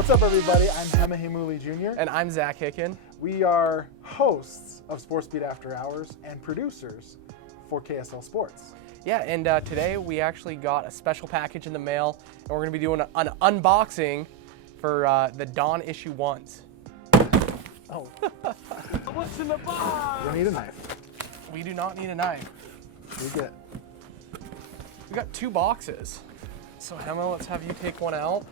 What's up, everybody? I'm Hema Heimuli Jr. And I'm Zach Hicken. We are hosts of SportsBeat Afterhours and producers for KSL Sports. Yeah, and today we actually got a special package in the mail, and we're going to be doing an unboxing for the D.O.N issue 1s. Oh. What's in the box? You need a knife. We do not need a knife. We got 2 boxes. So Hema, let's have you take one out.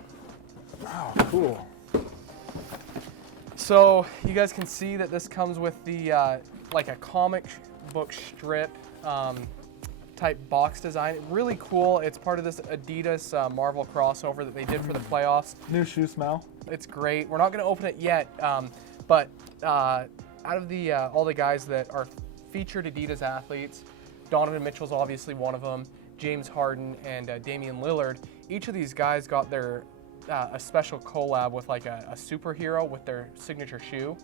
Oh, cool. So you guys can see that this comes with the like a comic book strip type box design. Really cool. It's part of this Adidas Marvel crossover that they did for the playoffs. New shoe smell. It's great. We're not going to open it yet, but out of the all the guys that are featured Adidas athletes, Donovan Mitchell's obviously one of them, James Harden and Damian Lillard. Each of these guys got their a special collab with like a superhero with their signature shoe.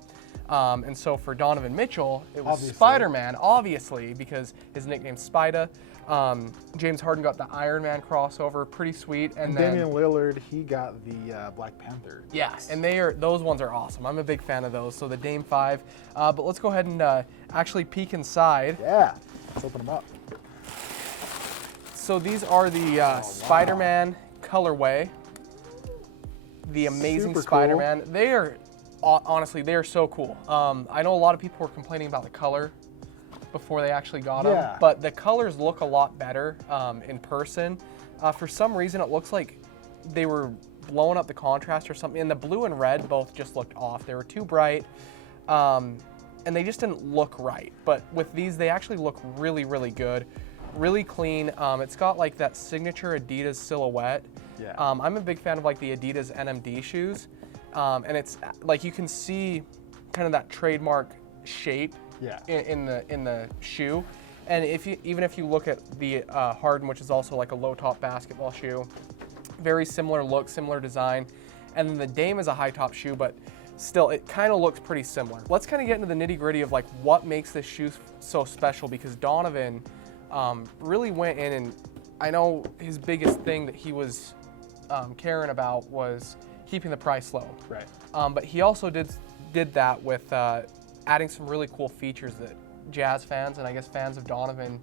And so for Donovan Mitchell, it was Spider-Man, obviously, because his nickname's Spida. James Harden got the Iron Man crossover, pretty sweet. And then Damian Lillard, he got the Black Panther. Yeah, and those ones are awesome. I'm a big fan of those. So the Dame 5. But let's go ahead and actually peek inside. Yeah, let's open them up. So these are the Spider-Man colorway. The Amazing Spider-Man. Cool. They are, honestly, they are so cool. I know a lot of people were complaining about the color before they actually got them, but the colors look a lot better in person. For some reason, it looks like they were blowing up the contrast or something, and the blue and red both just looked off. They were too bright, and they just didn't look right. But with these, they actually look really, really good. Really clean. It's got like that signature Adidas silhouette. Yeah. I'm a big fan of like the Adidas NMD shoes, and it's like you can see kind of that trademark shape in the shoe. And even if you look at the Harden, which is also like a low top basketball shoe, very similar look, similar design. And then the Dame is a high top shoe, but still it kind of looks pretty similar. Let's kind of get into the nitty gritty of like what makes this shoe so special, because Donovan really went in, and I know his biggest thing that he was caring about was keeping the price low. Right. But he also did that with adding some really cool features that Jazz fans and I guess fans of Donovan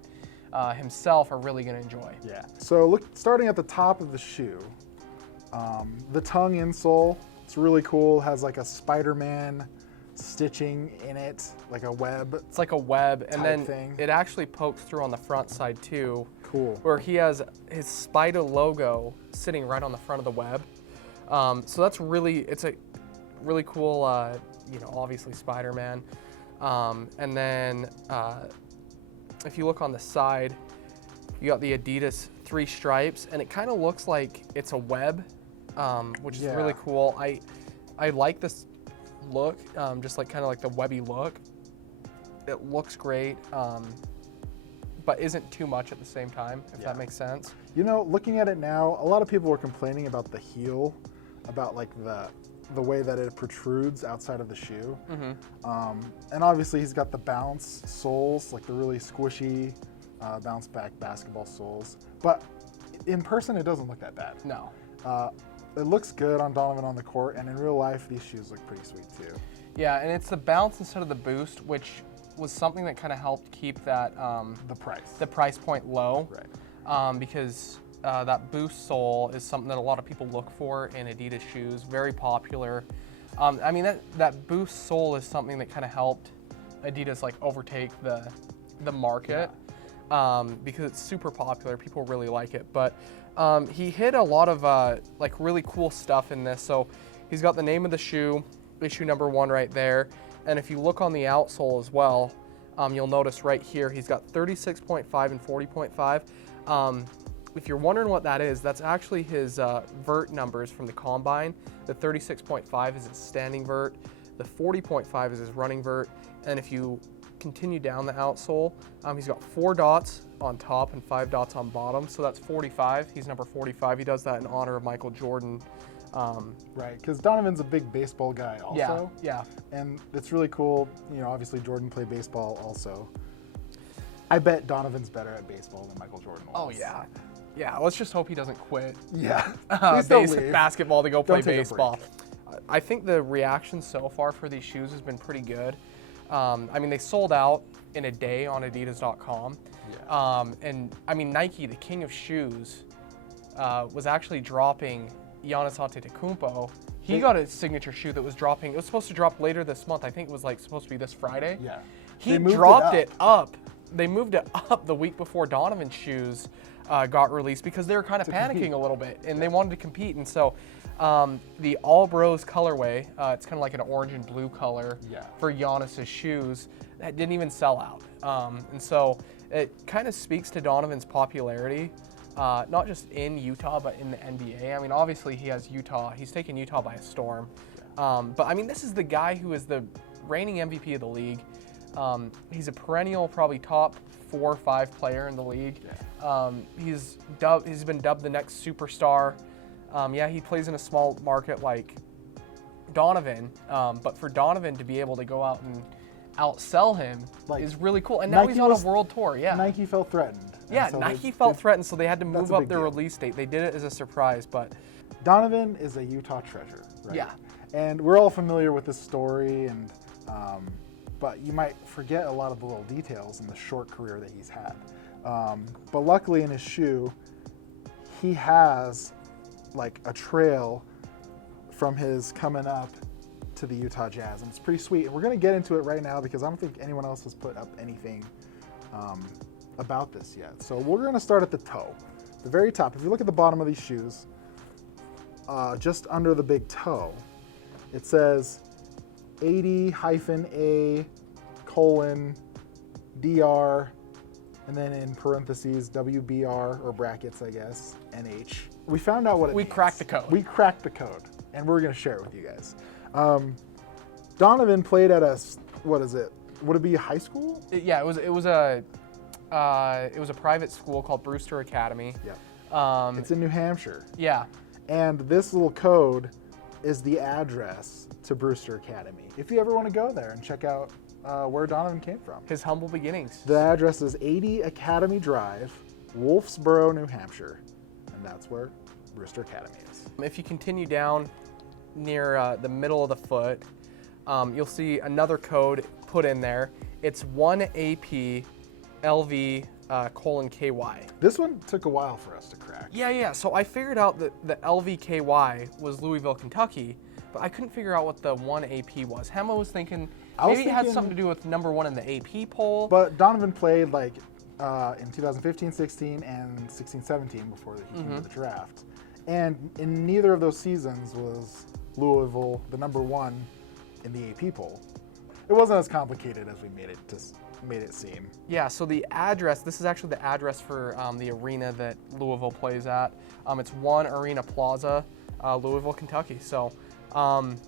himself are really going to enjoy. Yeah. So starting at the top of the shoe, the tongue insole, it's really cool. It has like a Spider-Man stitching in it, like a web. It's like a web, and then thing. It actually pokes through on the front side too. Cool. Where he has his Spida logo sitting right on the front of the web. So that's it's a really cool, obviously Spider-Man. And then if you look on the side, you got the Adidas 3 stripes, and it kind of looks like it's a web, which is really cool. I like this look, just like kind of like the webby look. It looks great, but isn't too much at the same time, if that makes sense. You know, looking at it now, a lot of people were complaining about the heel, about like the way that it protrudes outside of the shoe. Mm-hmm. And obviously he's got the bounce soles, like the really squishy bounce back basketball soles. But in person, it doesn't look that bad. No. It looks good on Donovan on the court, and in real life, these shoes look pretty sweet too. Yeah, and it's the bounce instead of the boost, which was something that kind of helped keep that the price point low. Right. Because that boost sole is something that a lot of people look for in Adidas shoes. Very popular. I mean that boost sole is something that kind of helped Adidas like overtake the market because it's super popular. People really like it, but. He hit a lot of like really cool stuff in this. So he's got the name of the shoe, issue number 1 right there. And if you look on the outsole as well, you'll notice right here, he's got 36.5 and 40.5. If you're wondering what that is, that's actually his vert numbers from the combine. The 36.5 is his standing vert. The 40.5 is his running vert. And if you continue down the outsole, he's got 4 dots on top and 5 dots on bottom, so that's 45. He's number 45. He does that in honor of Michael Jordan. Right, because Donovan's a big baseball guy also. Yeah. And it's really cool. You know, obviously Jordan played baseball also. I bet Donovan's better at baseball than Michael Jordan was. Oh yeah. Yeah, let's just hope he doesn't quit Yeah. basketball to go play baseball. I think the reaction so far for these shoes has been pretty good. I mean, they sold out in a day on Adidas.com. Yeah. And I mean, Nike, the king of shoes, was actually dropping Giannis Antetokounmpo. He got a signature shoe that was dropping. It was supposed to drop later this month. I think it was like supposed to be this Friday. Yeah. He dropped it up. They moved it up the week before Donovan's shoes got released because they were kind of panicking a little bit and they wanted to compete. And so the All Bros colorway, it's kind of like an orange and blue color for Giannis's shoes, that didn't even sell out. And so it kind of speaks to Donovan's popularity, not just in Utah, but in the NBA. I mean, obviously he has Utah. He's taken Utah by a storm. But I mean, this is the guy who is the reigning MVP of the league. He's a perennial, probably top 4 or 5 player in the league. He's been dubbed the next superstar. He plays in a small market like Donovan, but for Donovan to be able to go out and outsell him is really cool. And now he's on a world tour. Yeah, Nike felt threatened. Yeah, so Nike felt threatened, so they had to move up their release date. They did it as a surprise, but Donovan is a Utah treasure, right? Yeah. And we're all familiar with this story, and but you might forget a lot of the little details in the short career that he's had. But luckily in his shoe, he has like a trail from his coming up to the Utah Jazz, and it's pretty sweet. And we're going to get into it right now because I don't think anyone else has put up anything about this yet. So we're going to start at the toe, the very top. If you look at the bottom of these shoes, just under the big toe, it says 80-A:, DR, and then in parentheses, WBR, or brackets, I guess, NH. We found out what it means. We cracked the code. We cracked the code, and we're going to share it with you guys. Donovan played at what is it? Would it be a high school? It was a private school called Brewster Academy. Yeah. It's in New Hampshire. Yeah. And this little code is the address to Brewster Academy. If you ever want to go there and check out where Donovan came from. His humble beginnings. The address is 80 Academy Drive, Wolfsboro, New Hampshire. And that's where Brewster Academy is. If you continue down near the middle of the foot, you'll see another code put in there. It's 1AP LV :KY. This one took a while for us to crack. Yeah. So I figured out that the LVKY was Louisville, Kentucky, but I couldn't figure out what the 1AP was. Hema was thinking maybe it had something to do with number 1 in the AP poll. But Donovan played like in 2015-16 and 16-17 before he came to the draft. And in neither of those seasons was Louisville the number 1 in the AP poll. It wasn't as complicated as we made it seem. Yeah, so the address, this is actually the address for the arena that Louisville plays at. It's One Arena Plaza, Louisville, Kentucky. So kind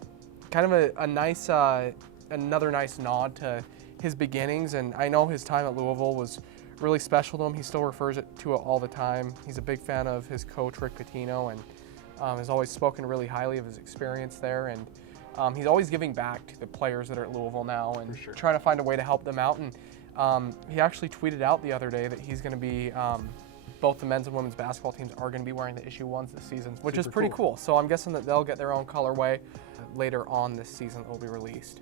of a nice, another nice nod to his beginnings. And I know his time at Louisville was really special to him. He still refers to it all the time. He's a big fan of his coach, Rick Pitino, and has always spoken really highly of his experience there. And he's always giving back to the players that are at Louisville now and trying to find a way to help them out. And he actually tweeted out the other day that he's going to be, both the men's and women's basketball teams are going to be wearing the issue 1s this season, which is pretty cool. So I'm guessing that they'll get their own colorway later on this season that will be released.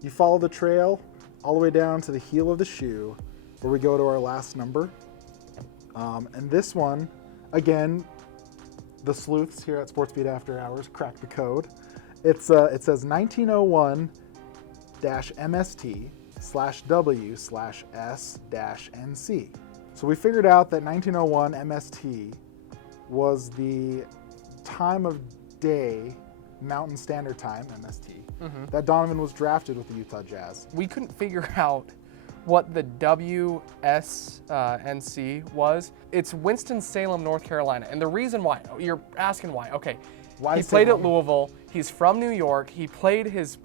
You follow the trail all the way down to the heel of the shoe where we go to our last number. And this one, again, the sleuths here at SportsBeat After Hours cracked the code. It says 1901-MST/W/S-NC. So we figured out that 1901 MST was the time of day, Mountain Standard Time, MST, that Donovan was drafted with the Utah Jazz. We couldn't figure out what the WSNC was. It's Winston-Salem, North Carolina. And the reason why, you're asking why. Okay, he played at Louisville. He's from New York. He played his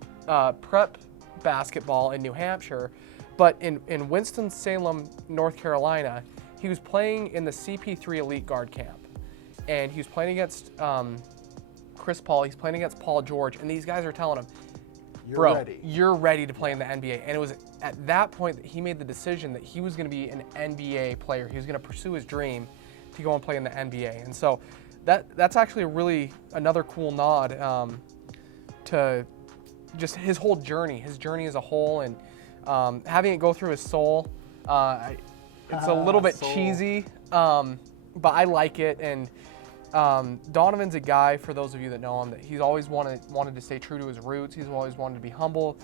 prep basketball in New Hampshire. But in Winston-Salem, North Carolina, he was playing in the CP3 Elite Guard Camp. And he was playing against Chris Paul. He's playing against Paul George. And these guys are telling him, you're ready to play in the NBA. And it was at that point that he made the decision that he was going to be an NBA player. He was going to pursue his dream to go and play in the NBA. And so that's actually another cool nod to just his whole journey, as a whole, and having it go through his sole. It's a little bit cheesy, but I like it. And Donovan's a guy, for those of you that know him, that he's always wanted to stay true to his roots. He's always wanted to be humble,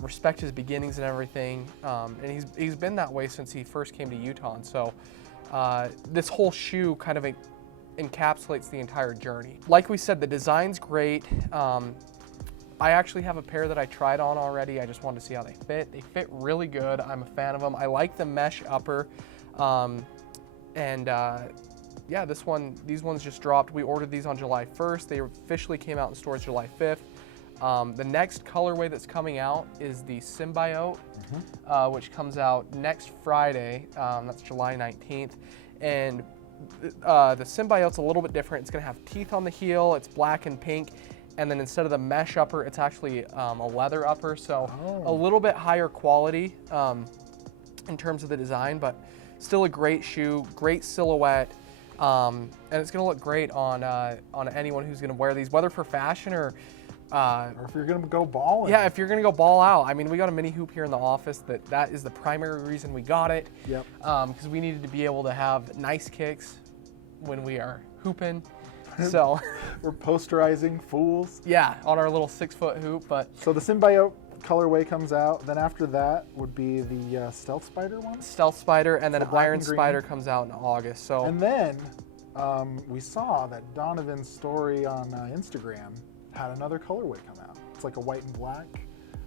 respect his beginnings and everything. And he's been that way since he first came to Utah. And so this whole shoe kind of encapsulates the entire journey. Like we said, the design's great. I actually have a pair that I tried on already. I just wanted to see how they fit. They fit really good. I'm a fan of them. I like the mesh upper. Yeah, these ones just dropped. We ordered these on July 1st. They officially came out in stores July 5th. The next colorway that's coming out is the Symbiote, which comes out next Friday. That's July 19th. And the Symbiote's a little bit different. It's gonna have teeth on the heel. It's black and pink. And then instead of the mesh upper, it's actually a leather upper. So a little bit higher quality in terms of the design, but still a great shoe, great silhouette. And it's gonna look great on anyone who's gonna wear these, whether for fashion or if you're gonna go balling. Yeah, if you're gonna go ball out. I mean, we got a mini hoop here in the office that is the primary reason we got it. Yep. Because we needed to be able to have nice kicks when we are hooping. So we're posterizing fools. Yeah, on our little 6-foot hoop. But so the Symbiote colorway comes out. Then after that would be the Stealth Spider one. Stealth Spider, and then So black Iron and green. Spider comes out in August. So And then we saw that Donovan's story on Instagram had another colorway come out. It's like a white and black.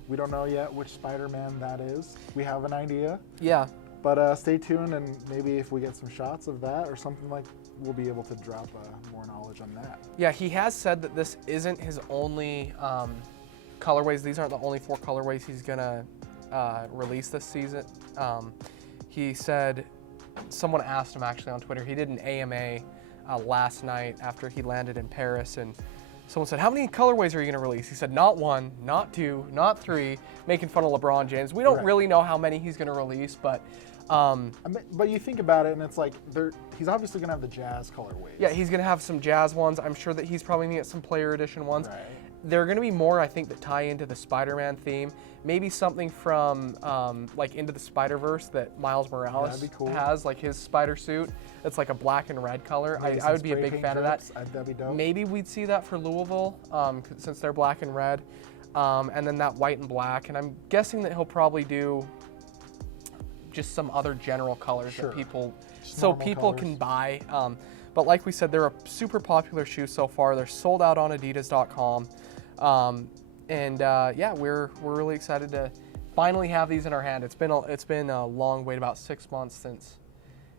We don't know yet which Spider-Man that is. We have an idea. yeah, But stay tuned, and maybe if we get some shots of that or something like, we'll be able to drop more knowledge on that. yeah. He has said that this isn't his only colorways. These aren't the only 4 colorways he's gonna release this season. He said, someone asked him actually on Twitter. He did an AMA last night after he landed in Paris, and someone said, "How many colorways are you gonna release?" He said, "Not 1, not 2, not 3," making fun of LeBron James. We don't Right. really know how many he's gonna release, but. I mean, but you think about it, and it's like he's obviously gonna have the Jazz colorways. Yeah, he's gonna have some Jazz ones. I'm sure that he's probably gonna get some player edition ones. Right. There are gonna be more, I think, that tie into the Spider-Man theme. Maybe something from like Into the Spider-Verse that Miles Morales That'd be cool. has, like his spider suit. It's like a black and red color. Maybe I would some be a spray big paint fan of that. drips. That'd be dope. Maybe we'd see that for Louisville, since they're black and red, and then that white and black. And I'm guessing that he'll probably do just some other general colors Sure. that people, Just so normal people colors. can buy. But like we said, they're a super popular shoe so far. They're sold out on Adidas.com, yeah, we're really excited to finally have these in our hand. It's been a long wait, about 6 months since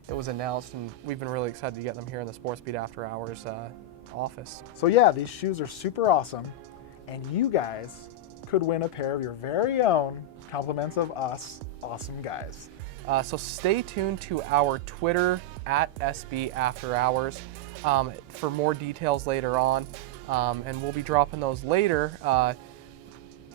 it was announced, and we've been really excited to get them here in the SportsBeat After Hours office. So yeah, these shoes are super awesome, and you guys could win a pair of your very own compliments of us awesome guys. So stay tuned to our Twitter at SB After Hours for more details later on, and we'll be dropping those later.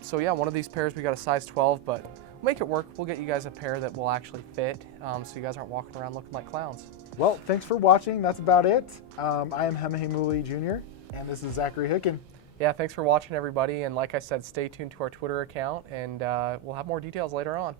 So yeah, one of these pairs we got a size 12, but we'll make it work. We'll get you guys a pair that will actually fit, so you guys aren't walking around looking like clowns. Well, thanks for watching. That's about it. I am Heimuli Jr., and this is Zachary Hicken. Yeah, thanks for watching, everybody. And like I said, stay tuned to our Twitter account, and we'll have more details later on.